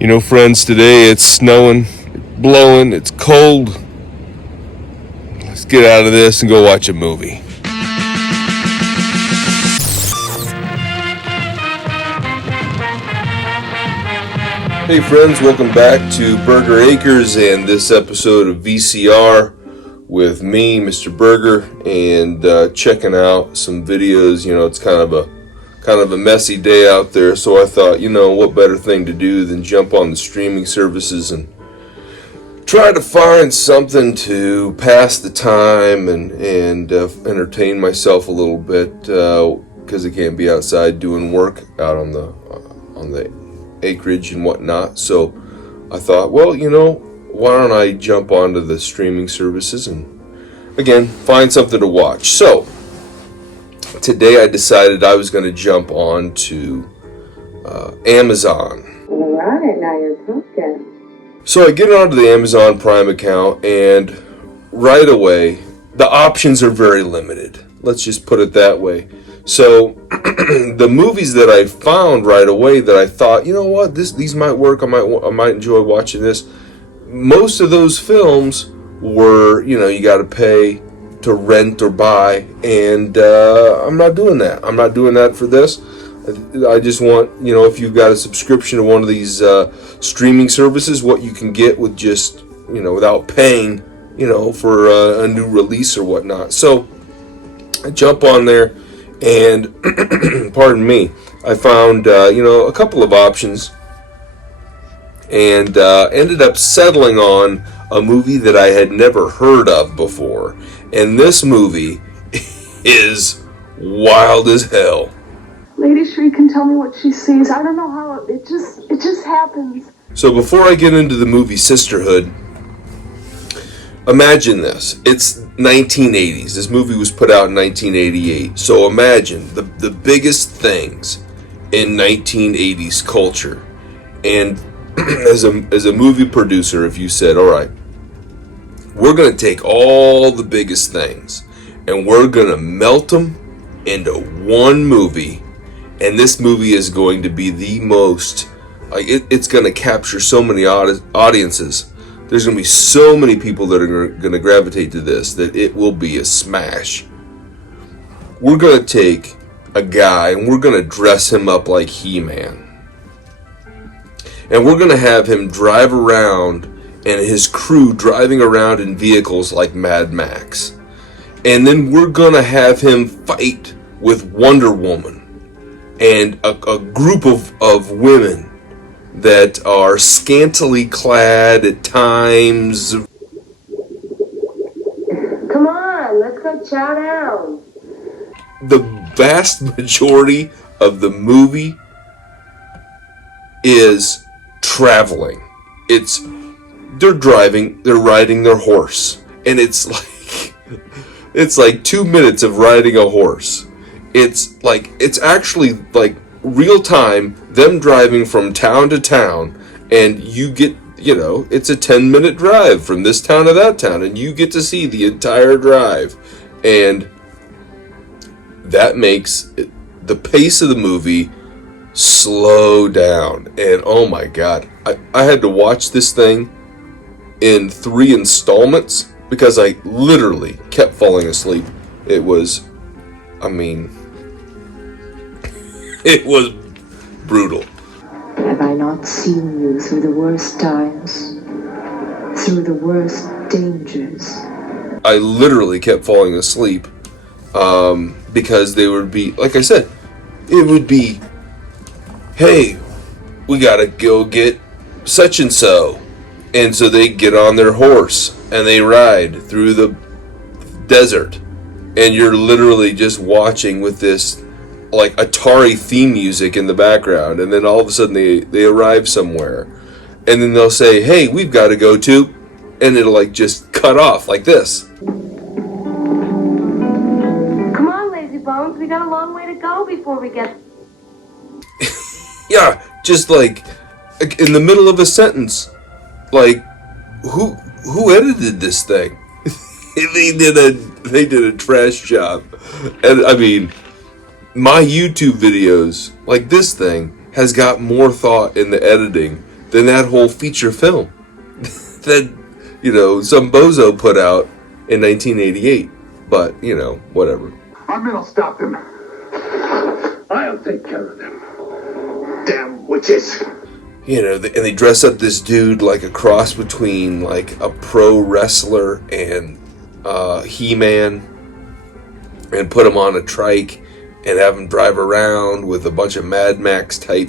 You know, friends, today it's snowing, blowing, it's cold. Let's get out of this and go watch a movie. Hey friends, welcome back to Burger Acres and this episode of VCR with me, Mr. Burger, and checking out some videos. You know, it's kind of a messy day out there, so I thought, you know, what better thing to do than jump on the streaming services and try to find something to pass the time and entertain myself a little bit, because I can't be outside doing work out on the acreage and whatnot. So I thought, well, you know, why don't I jump onto the streaming services and again find something to watch. So today I decided I was going to jump on to Amazon. All right, now you're talking. So I get onto the Amazon Prime account, and right away, the options are very limited. Let's just put it that way. So the movies that I found right away that I thought, you know what, these might work. I might enjoy watching this. Most of those films were, you know, you got to pay to rent or buy, and I'm not doing that. I'm not doing that for this. I just want, you know, if you've got a subscription to one of these streaming services, what you can get with just, you know, without paying, you know, for a new release or whatnot. So I jump on there, and pardon me, I found, you know, a couple of options, and ended up settling on a movie that I had never heard of before. And this movie is wild as hell. Lady Shree can tell me what she sees. I don't know how it just happens. So before I get into the movie Sisterhood, imagine this. It's 1980s. This movie was put out in 1988. So imagine the biggest things in 1980s culture. And as a movie producer, if you said, all right, we're going to take all the biggest things and we're going to melt them into one movie, and this movie is going to be the most, like, it's going to capture so many audiences. There's going to be so many people that are going to gravitate to this that it will be a smash. We're going to take a guy and we're going to dress him up like He-Man. And we're going to have him drive around and his crew driving around in vehicles like Mad Max. And then we're going to have him fight with Wonder Woman and a group of women that are scantily clad at times. Come on, let's go chow down. The vast majority of the movie is traveling. They're driving, they're riding their horse, and it's like 2 minutes of riding a horse. It's actually like real time, them driving from town to town, and you get, you know, it's a 10-minute drive from this town to that town, and you get to see the entire drive. And that makes the pace of the movie slow down. And oh my god, I had to watch this thing in 3 installments because I literally kept falling asleep. It was brutal. Have I not seen you through the worst times? Through the worst dangers? I literally kept falling asleep because they would be, like I said, it would be, hey, we gotta go get such and so. And so they get on their horse and they ride through the desert. And you're literally just watching with this like Atari theme music in the background, and then all of a sudden they arrive somewhere, and then they'll say, hey, we've got to go to, and it'll like just cut off like this. Come on, lazy bones, we got a long way to go before we get... Yeah, just like in the middle of a sentence. Like, who edited this thing? They did a trash job. And I mean, my YouTube videos, like this thing, has got more thought in the editing than that whole feature film that, some bozo put out in 1988. But, whatever. I'm in, I'll stop them. I'll take care of them. Damn witches. And they dress up this dude like a cross between like a pro wrestler and He-Man, and put him on a trike and have him drive around with a bunch of Mad Max type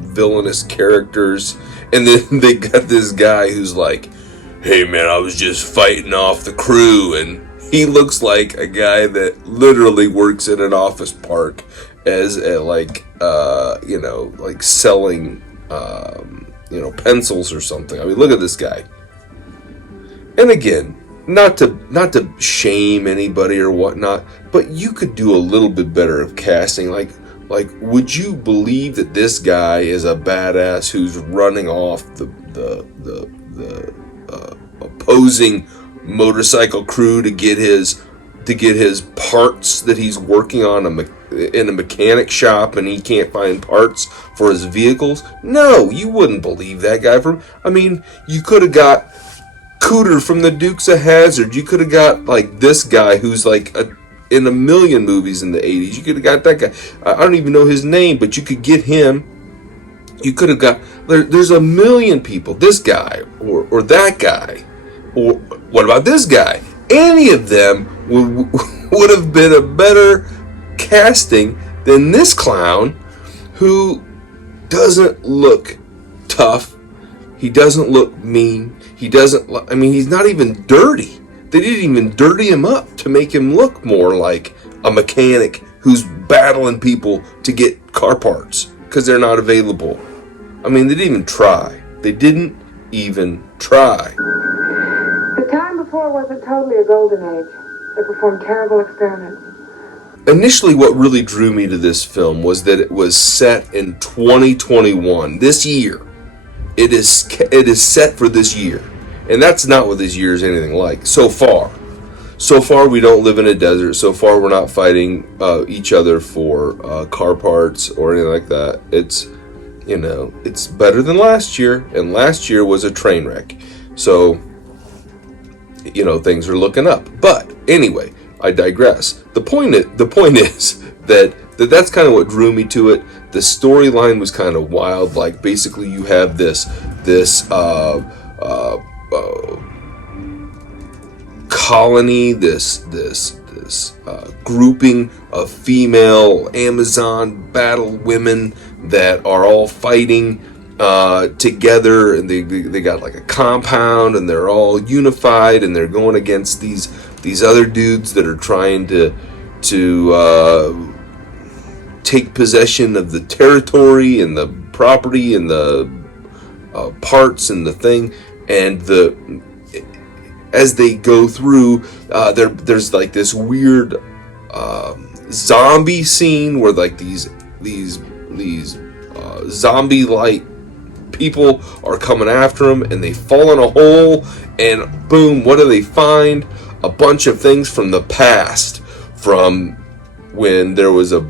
villainous characters. And then they got this guy who's like, hey man, I was just fighting off the crew. And he looks like a guy that literally works in an office park as a, like selling, pencils or something. I mean, look at this guy. And again, not to shame anybody or whatnot, but you could do a little bit better of casting. Like, would you believe that this guy is a badass who's running off the opposing motorcycle crew to get his parts that he's working on in a mechanic shop, and he can't find parts for his vehicles? No, you wouldn't believe that guy you could have got Cooter from the Dukes of Hazzard. You could have got like this guy who's like in a million movies in the 80s. You could have got that guy. I don't even know his name, but you could get him. You could have got, there's a million people. This guy or that guy. Or what about this guy? Any of them would have been a better casting than this clown who doesn't look tough. He doesn't look mean. He doesn't, he's not even dirty. They didn't even dirty him up to make him look more like a mechanic who's battling people to get car parts because they're not available. They didn't even try. They didn't even try. The time before wasn't totally a golden age. They performed terrible experiments. Initially, what really drew me to this film was that it was set in 2021, this year. It is set for this year. And that's not what this year is anything like. So far, we don't live in a desert. So far, we're not fighting each other for car parts or anything like that. It's better than last year. And last year was a train wreck. So, things are looking up. But anyway, I digress. The point is that that's kind of what drew me to it. The storyline was kind of wild. Like, basically, you have this colony, this grouping of female Amazon battle women that are all fighting together, and they got like a compound, and they're all unified, and they're going against these other dudes that are trying to take possession of the territory and the property and the parts and the thing. And as they go through, there's like this weird zombie scene where like these zombie-like people are coming after them, and they fall in a hole, and boom, what do they find? A bunch of things from the past, from when there was a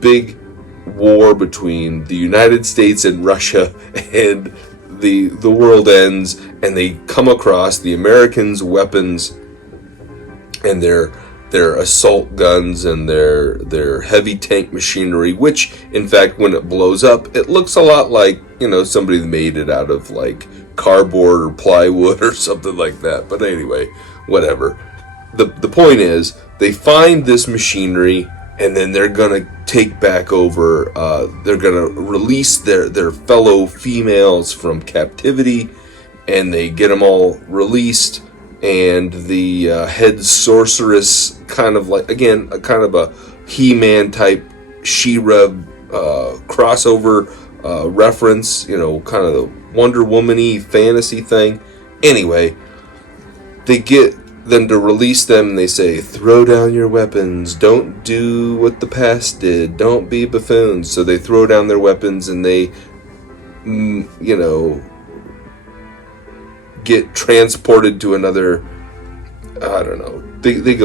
big war between the United States and Russia, and the world ends, and they come across the Americans' weapons and their assault guns and their heavy tank machinery, which in fact when it blows up, it looks a lot like somebody made it out of like cardboard or plywood or something like that. But anyway, whatever. The point is, they find this machinery, and then they're gonna take back over. They're gonna release their fellow females from captivity, and they get them all released. And the head sorceress, kind of like, again, a kind of a He-Man type She-Ra crossover reference, kind of the Wonder Woman-y fantasy thing. Anyway, they get them to release them, and they say, throw down your weapons, don't do what the past did, don't be buffoons. So they throw down their weapons, and they get transported to another, I don't know, they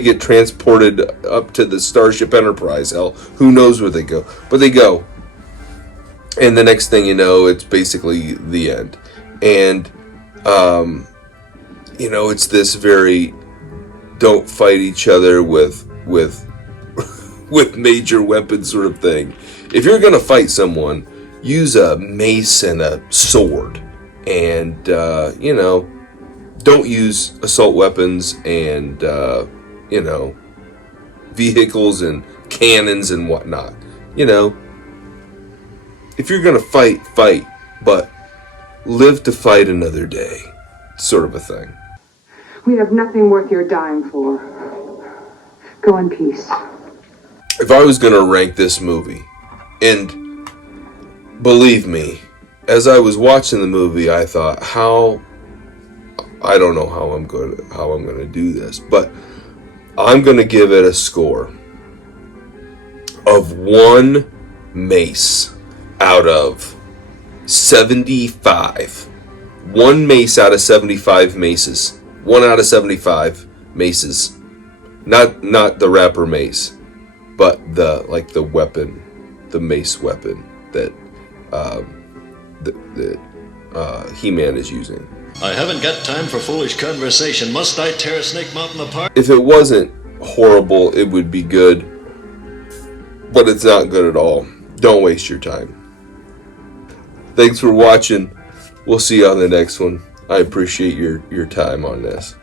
get transported up to the Starship Enterprise. Hell, who knows where they go, but they go. And the next thing you know, it's basically the end. And, you know, it's this very don't fight each other with with major weapons sort of thing. If you're going to fight someone, use a mace and a sword. And, you know, don't use assault weapons and, you know, vehicles and cannons and whatnot. You know, if you're going to fight, fight, but live to fight another day, sort of a thing. We have nothing worth your dying for. Go in peace. If I was going to rank this movie, and believe me, as I was watching the movie, I thought, I don't know how I'm going to do this, but I'm going to give it a score of 1 mace out of 75. 1 mace out of 75 maces. 1 out of 75 maces. Not the rapper mace, but the weapon, the mace weapon that He-Man is using. I haven't got time for foolish conversation. Must I tear Snake Mountain apart? If it wasn't horrible, it would be good. But it's not good at all. Don't waste your time. Thanks for watching. We'll see you on the next one. I appreciate your time on this.